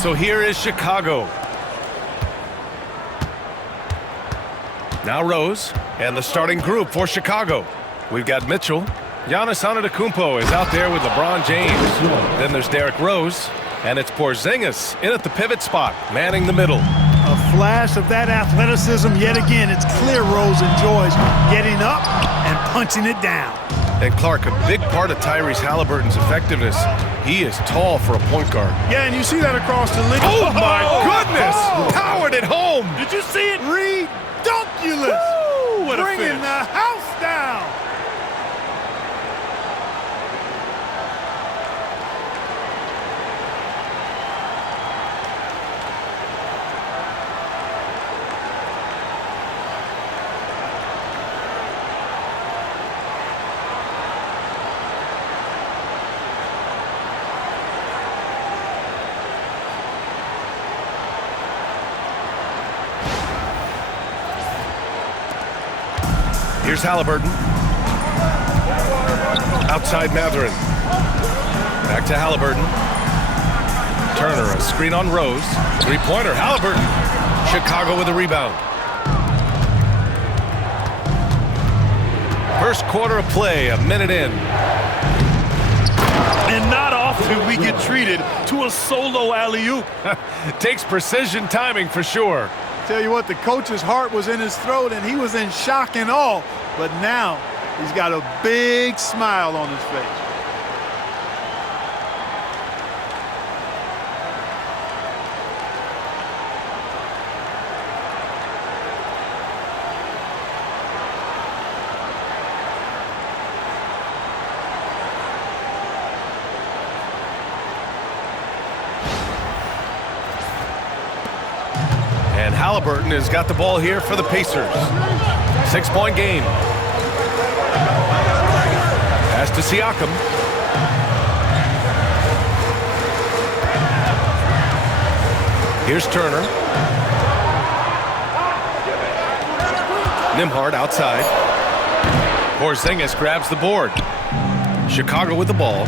So here is Chicago. Now Rose, and the starting group for Chicago. We've got Mitchell. Giannis Antetokounmpo is out there with LeBron James. Then there's Derrick Rose, and it's Porzingis in at the pivot spot, manning the middle. A flash of that athleticism yet again. It's clear Rose enjoys getting up and punching it down. And Clark, a big part of Tyrese Halliburton's effectiveness, he is tall for a point guard. Yeah, and you see that across the league. Oh, my goodness! Powered it home! Did you see it? Redunculous! Woo, what a Bringing finish. the house down. Here's Halliburton. Outside Mathurin. Back to Halliburton. Turner, a screen on Rose. Three-pointer, Halliburton. Chicago with a rebound. First quarter of play, a minute in. And not often we get treated to a solo alley-oop. Takes precision timing for sure. Tell you what, the coach's heart was in his throat and he was in shock and awe. But now he's got a big smile on his face. And Halliburton has got the ball here for the Pacers. 6-point game. Pass to Siakam. Here's Turner. Nembhard outside. Porzingis grabs the board. Chicago with the ball.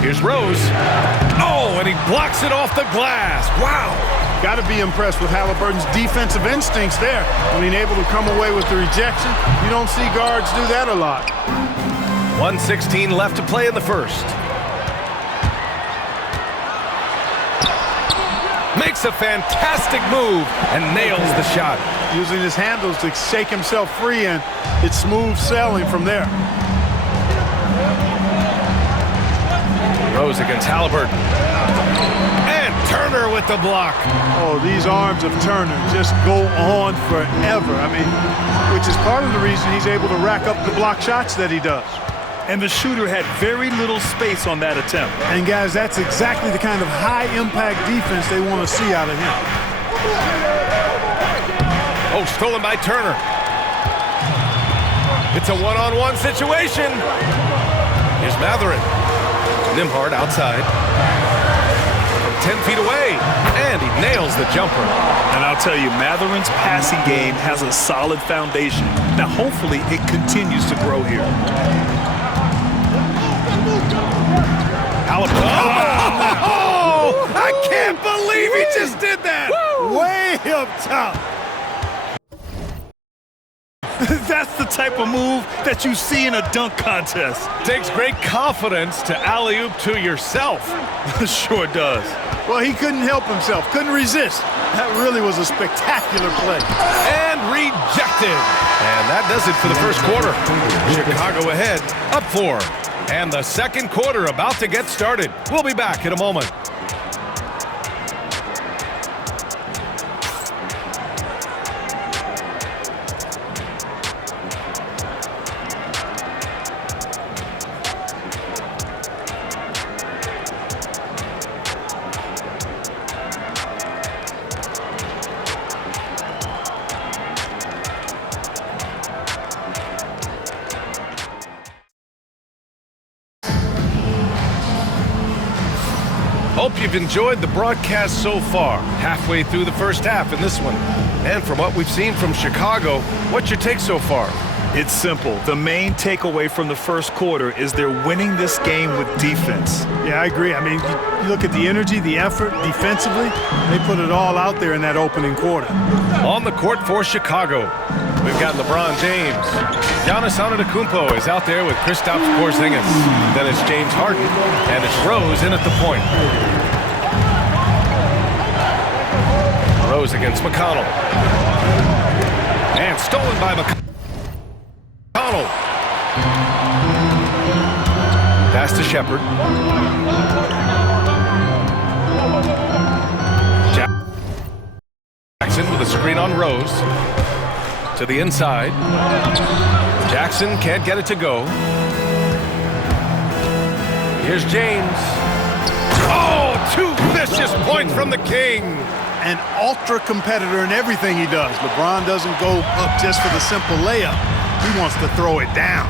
Here's Rose. Oh, and he blocks it off the glass. Wow. Got to be impressed with Halliburton's defensive instincts there. I mean, able to come away with the rejection. You don't see guards do that a lot. 1:16 left to play in the first. Makes a fantastic move and nails the shot. Using his handles to shake himself free, and it's smooth sailing from there. Rose against Halliburton. And Turner with the block. Oh, these arms of Turner just go on forever. I mean, which is part of the reason he's able to rack up the block shots that he does. And the shooter had very little space on that attempt. And guys, that's exactly the kind of high-impact defense they want to see out of him. Oh, stolen by Turner. It's a one-on-one situation. Here's Mathurin. Nembhard outside. From 10 feet away. And he nails the jumper. And I'll tell you, Mathurin's passing game has a solid foundation. Now, hopefully, it continues to grow here. Oh, I can't believe he just did that. Way up top. That's the type of move that you see in a dunk contest. Takes great confidence to alley-oop to yourself. Sure does. Well, he couldn't help himself, couldn't resist. That really was a spectacular play. And rejected. And that does it for the first quarter. Chicago ahead, up 4. And the second quarter about to get started. We'll be back in a moment. Hope you've enjoyed the broadcast so far, halfway through the first half in this one. And from what we've seen from Chicago, what's your take so far? It's simple. The main takeaway from the first quarter is they're winning this game with defense. Yeah, I agree. I mean, you look at the energy, the effort defensively, they put it all out there in that opening quarter. On the court for Chicago, we've got LeBron James. Giannis Antetokounmpo is out there with Kristaps Porzingis. Then it's James Harden, and it's Rose in at the point. Rose against McConnell. And stolen by McConnell. Pass to Shepherd. Jackson with a screen on Rose. To the inside. Jackson can't get it to go. Here's James. Oh, two vicious points from the King. An ultra competitor in everything he does. LeBron doesn't go up just for the simple layup. He wants to throw it down.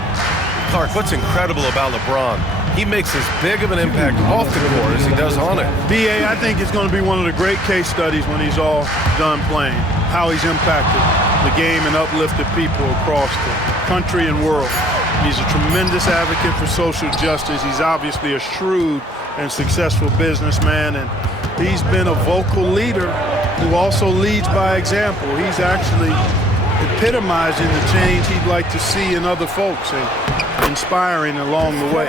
Clark, what's incredible about LeBron, he makes as big of an impact off the court as he does on it. B.A., I think it's going to be one of the great case studies when he's all done playing, how he's impacted the game and uplifted people across the country and world. He's a tremendous advocate for social justice. He's obviously a shrewd and successful businessman, and he's been a vocal leader who also leads by example. He's actually epitomizing the change he'd like to see in other folks and inspiring along the way.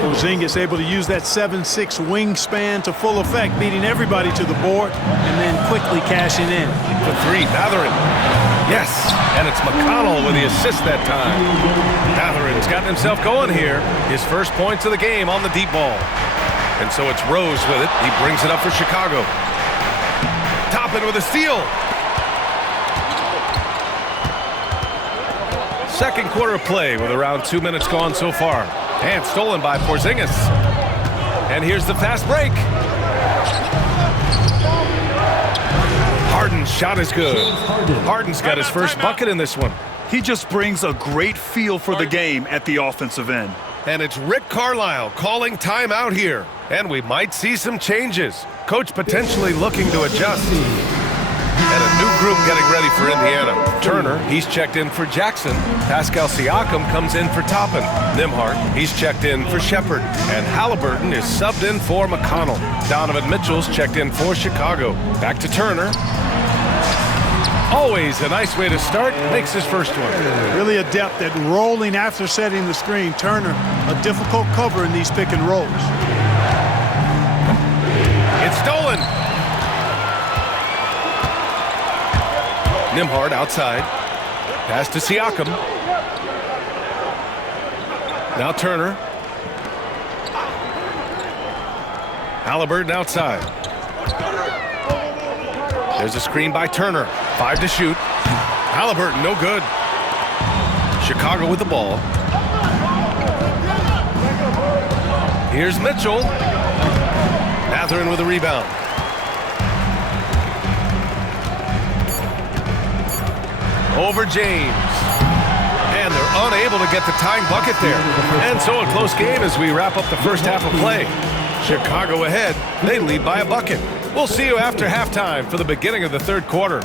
Porzingis able to use that 7'6" wingspan to full effect, beating everybody to the board and then quickly cashing in. For three, Mathurin. Yes, and it's McConnell with the assist that time. Mathurin's gotten himself going here. His first points of the game on the deep ball. And so it's Rose with it. He brings it up for Chicago. Toppin with a steal. Second quarter of play with around 2 minutes gone so far. And stolen by Porzingis. And here's the fast break. Harden's shot is good. Harden's got his first bucket in this one. He just brings a great feel for the game at the offensive end. And it's Rick Carlisle calling timeout here. And we might see some changes. Coach potentially looking to adjust. And a new group getting ready for Indiana. Turner, he's checked in for Jackson. Pascal Siakam comes in for Toppin. Nembhard, he's checked in for Shepherd. And Halliburton is subbed in for McConnell. Donovan Mitchell's checked in for Chicago. Back to Turner. Always a nice way to start. Makes his first one. Really adept at rolling after setting the screen. Turner, a difficult cover in these pick and rolls. It's stolen. Nembhard outside. Pass to Siakam. Now Turner. Halliburton outside. There's a screen by Turner. 5 to shoot. Halliburton, no good. Chicago with the ball. Here's Mitchell. Mathurin with a rebound. Over James. And they're unable to get the tying bucket there. And so a close game as we wrap up the first half of play. Chicago ahead. They lead by a bucket. We'll see you after halftime for the beginning of the third quarter.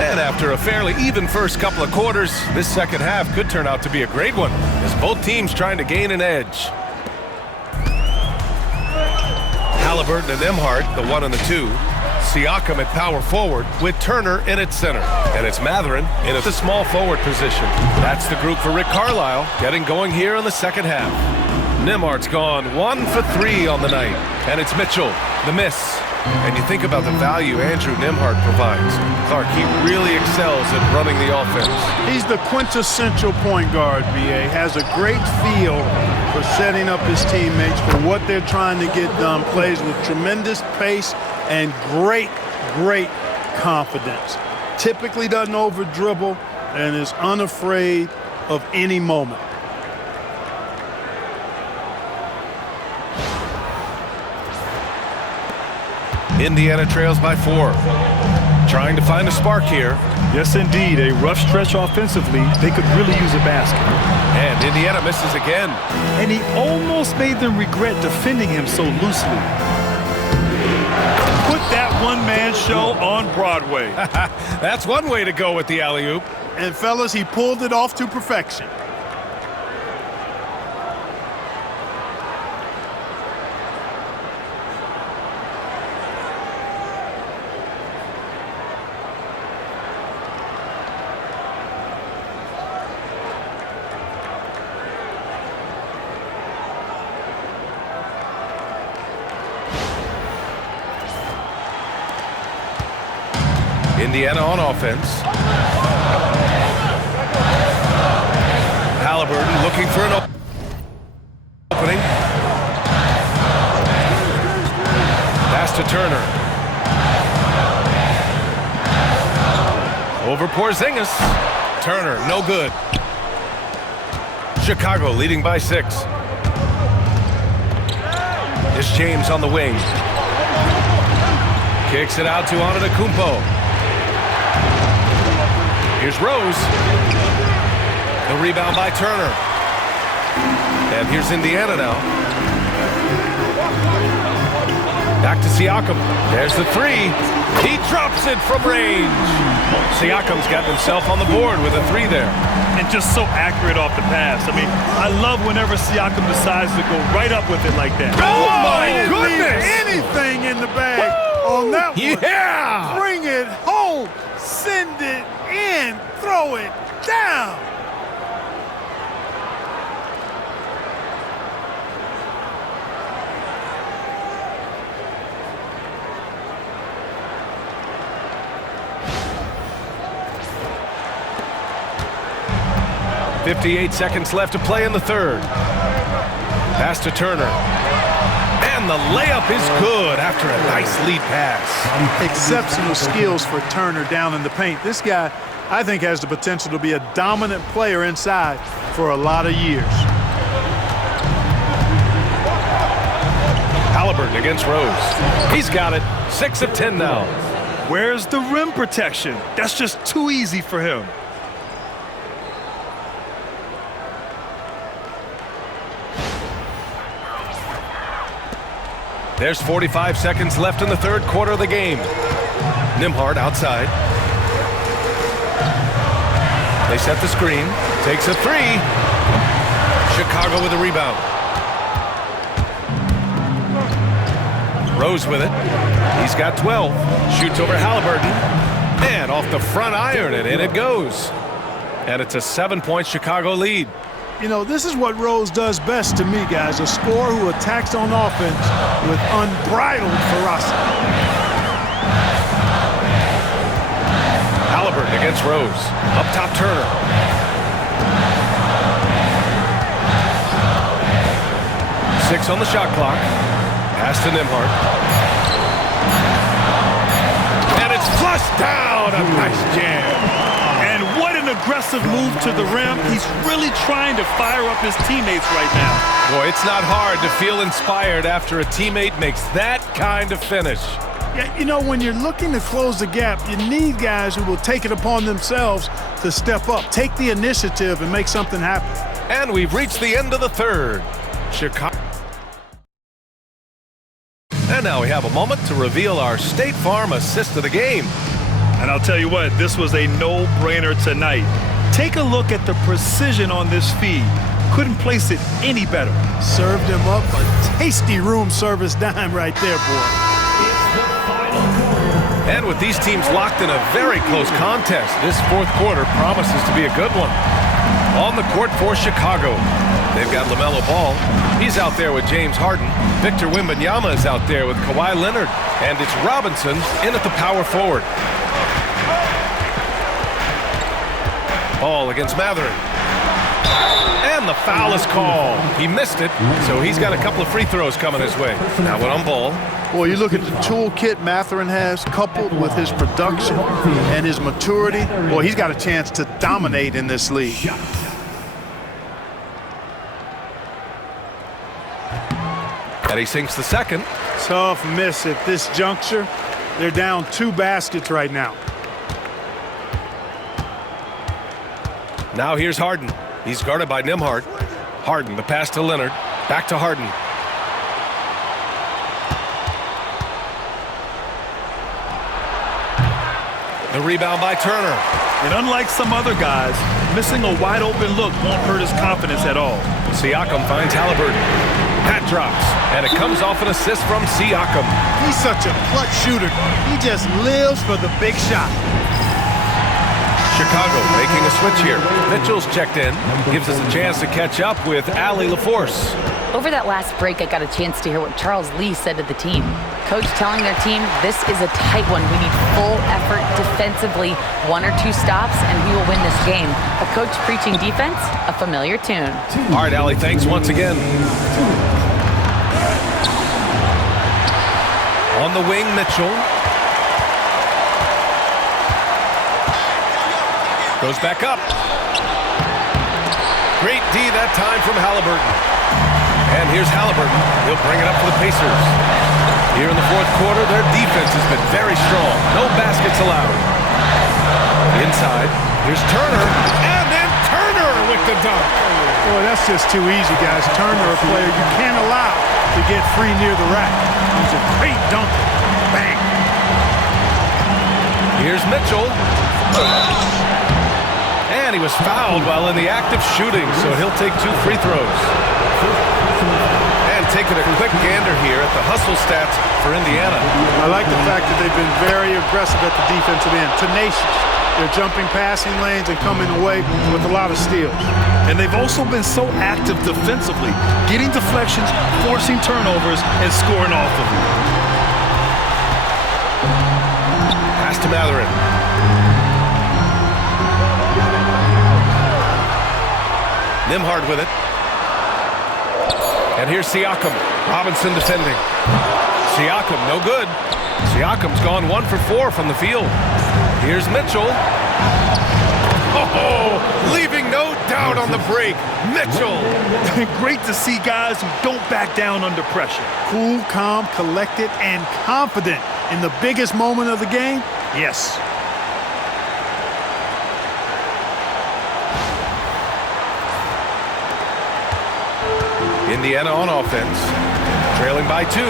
And after a fairly even first couple of quarters, this second half could turn out to be a great one as both teams trying to gain an edge. Halliburton and Nembhard, the 1 and the 2. Siakam at power forward with Turner in at center. And it's Mathurin in at the small forward position. That's the group for Rick Carlisle getting going here in the second half. Nembhard's gone 1 for 3 on the night. And it's Mitchell, the miss. And you think about the value Andrew Nembhard provides. Clark, he really excels at running the offense. He's the quintessential point guard, B.A. Has a great feel for setting up his teammates for what they're trying to get done. Plays with tremendous pace and great confidence. Typically doesn't over-dribble and is unafraid of any moment. Indiana trails by 4. Trying to find a spark here. Yes, indeed. A rough stretch offensively. They could really use a basket. And Indiana misses again. And he almost made them regret defending him so loosely. Put that one-man show on Broadway. That's one way to go with the alley-oop. And, fellas, he pulled it off to perfection. Indiana on offense. Halliburton looking for an opening. Pass to Turner. Over Porzingis. Turner, no good. Chicago leading by 6. It's James on the wing. Kicks it out to Antetokounmpo. Here's Rose. The rebound by Turner. And here's Indiana now. Back to Siakam. There's the 3. He drops it from range. Siakam's got himself on the board with a 3 there. And just so accurate off the pass. I mean, I love whenever Siakam decides to go right up with it like that. Oh my goodness! Anything in the bag on that one. Yeah! Bring it home. Send it in. Throw it down. .58 seconds left to play in the third. Pass to Turner. And the layup is good after a nice lead pass. Exceptional skills for Turner down in the paint. This guy, I think, has the potential to be a dominant player inside for a lot of years. Halliburton against Rose. He's got it. 6 of 10 now. Where's the rim protection? That's just too easy for him. There's 45 seconds left in the third quarter of the game. Nembhard outside. They set the screen. Takes a 3. Chicago with a rebound. Rose with it. He's got 12. Shoots over Halliburton. And off the front iron, and in it goes. And it's a 7-point Chicago lead. You know, this is what Rose does best to me, guys. A scorer who attacks on offense with unbridled ferocity. Halliburton against Rose. Up top, Turner. Six on the shot clock. Pass to Nembhard. And it's flushed down. A nice jam. And what an aggressive move to the rim. He's really trying to fire up his teammates right now. Boy, it's not hard to feel inspired after a teammate makes that kind of finish. Yeah, you know, when you're looking to close the gap, you need guys who will take it upon themselves to step up, take the initiative, and make something happen. And we've reached the end of the third. Chicago. And now we have a moment to reveal our State Farm assist of the game. And I'll tell you what, this was a no-brainer tonight. Take a look at the precision on this feed. Couldn't place it any better. Served him up a tasty room service dime right there, boy. And with these teams locked in a very close contest, this fourth quarter promises to be a good one. On the court for Chicago, they've got LaMelo Ball. He's out there with James Harden. Victor Wembanyama is out there with Kawhi Leonard. And it's Robinson in at the power forward. Ball against Mathurin. And the foul is called. He missed it, so he's got a couple of free throws coming his way. Now one on Ball. Boy, you look at the toolkit Mathurin has, coupled with his production and his maturity. Boy, he's got a chance to dominate in this league. And he sinks the second. Tough miss at this juncture. They're down 2 baskets right now. Now here's Harden. He's guarded by Nembhard. Harden, the pass to Leonard. Back to Harden. The rebound by Turner. And unlike some other guys, missing a wide open look won't hurt his confidence at all. Siakam finds Halliburton. That drops, and it comes off an assist from Siakam. He's such a clutch shooter. He just lives for the big shot. Chicago making a switch here. Mitchell's checked in. Gives us a chance to catch up with Allie LaForce. Over that last break, I got a chance to hear what Charles Lee said to the team. Coach telling their team, this is a tight one. We need full effort defensively, 1 or 2 stops, and we will win this game. A coach preaching defense, a familiar tune. All right, Allie, thanks once again. On the wing, Mitchell. Goes back up. Great D that time from Halliburton. And here's Halliburton. He'll bring it up for the Pacers. Here in the fourth quarter, their defense has been very strong. No baskets allowed. Inside, here's Turner. And then Turner with the dunk. Boy, that's just too easy, guys. Turner, a player you can't allow to get free near the rack. He's a great dunker. Bang. Here's Mitchell. And he was fouled while in the act of shooting, so he'll take 2 free throws. And taking a quick gander here at the hustle stats for Indiana. I like the fact that they've been very aggressive at the defensive end. Tenacious. They're jumping passing lanes and coming away with a lot of steals. And they've also been so active defensively, getting deflections, forcing turnovers, and scoring off of them. Pass to Mathurin. Nembhard with it. And here's Siakam. Robinson defending. Siakam, no good. Siakam's gone 1 for 4 from the field. Here's Mitchell. Oh, leaving no doubt on the break. Mitchell. Great to see guys who don't back down under pressure. Cool, calm, collected, and confident in the biggest moment of the game. Yes. Indiana on offense. Trailing by 2.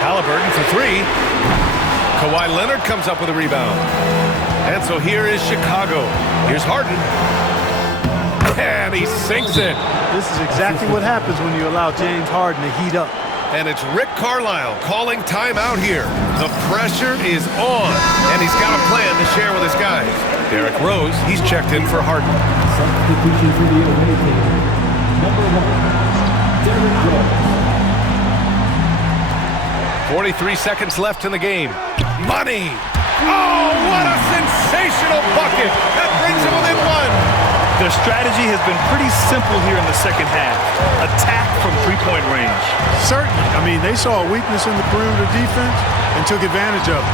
Halliburton for 3. Kawhi Leonard comes up with a rebound. And so here is Chicago. Here's Harden. And he sinks it. This is exactly what happens when you allow James Harden to heat up. And it's Rick Carlisle calling timeout here. The pressure is on. And he's got a plan to share with his guys. Derrick Rose, he's checked in for Harden. Substitution for the away team. Number 1, Derrick Rose. 43 seconds left in the game. Money! Oh, what a sensational bucket! That brings him within 1. Their strategy has been pretty simple here in the second half. Attack from three-point range. Certainly. I mean, they saw a weakness in the perimeter defense and took advantage of it.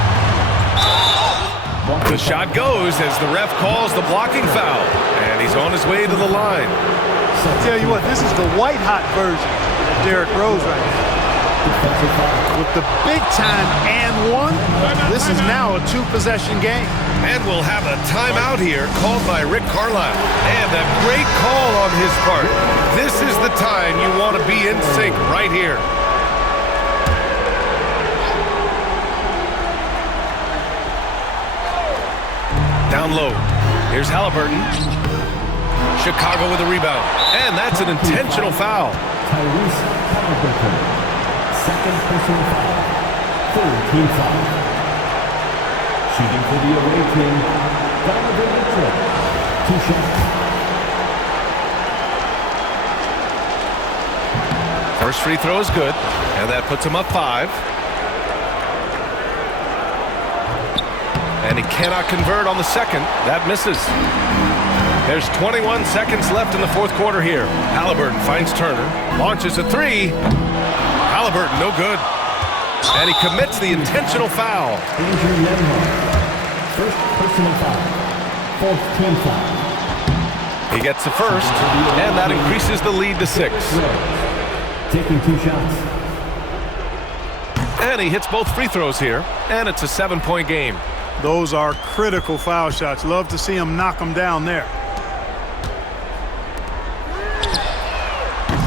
The shot goes as the ref calls the blocking foul. And he's on his way to the line. So I'll tell you what, this is the white-hot version of Derrick Rose right now. With the big-time and 1, this is now a 2-possession game. And we'll have a timeout here called by Rick Carlisle. And a great call on his part. This is the time you want to be in sync right here. Down low. Here's Halliburton. Chicago with a rebound. And that's an intentional foul. Tyrese Halliburton. Second personal foul. Third team foul. Shooting for the away team, Donovan Mitchell. 2 shots. First free throw is good, and that puts him up 5. And he cannot convert on the second. That misses. There's 21 seconds left in the fourth quarter here. Halliburton finds Turner, launches a 3. Halliburton, no good. And he commits the intentional foul. Andrew Nembhard. First personal foul. Fourth team foul. He gets the first, and that increases the lead to 6. Taking 2 shots. And he hits both free throws here, and it's a 7-point game. Those are critical foul shots. Love to see him knock them down there.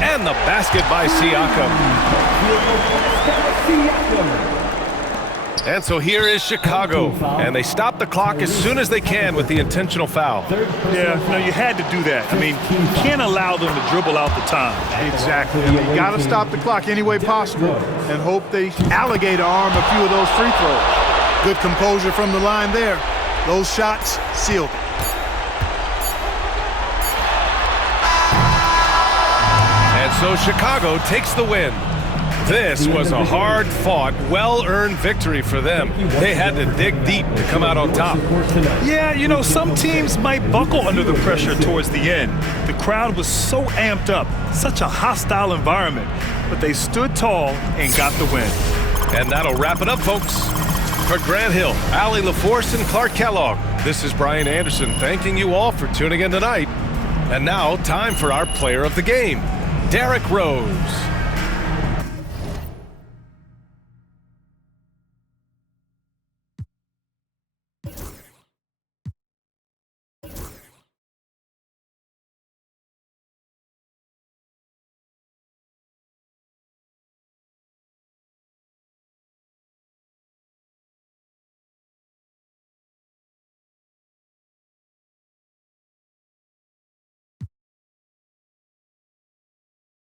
And the basket by Siakam. And so here is Chicago, and they stop the clock as soon as they can with the intentional foul. Yeah, you had to do that. I mean, you can't allow them to dribble out the time. Exactly. I mean, you got to stop the clock any way possible and hope they alligator arm a few of those free throws. Good composure from the line there. Those shots sealed it. And so Chicago takes the win. This was a hard-fought, well-earned victory for them. They had to dig deep to come out on top. Yeah, some teams might buckle under the pressure towards the end. The crowd was so amped up, such a hostile environment, but they stood tall and got the win. And that'll wrap it up, folks. For Grant Hill, Allie LaForce, and Clark Kellogg, this is Brian Anderson thanking you all for tuning in tonight. And now, time for our player of the game, Derrick Rose.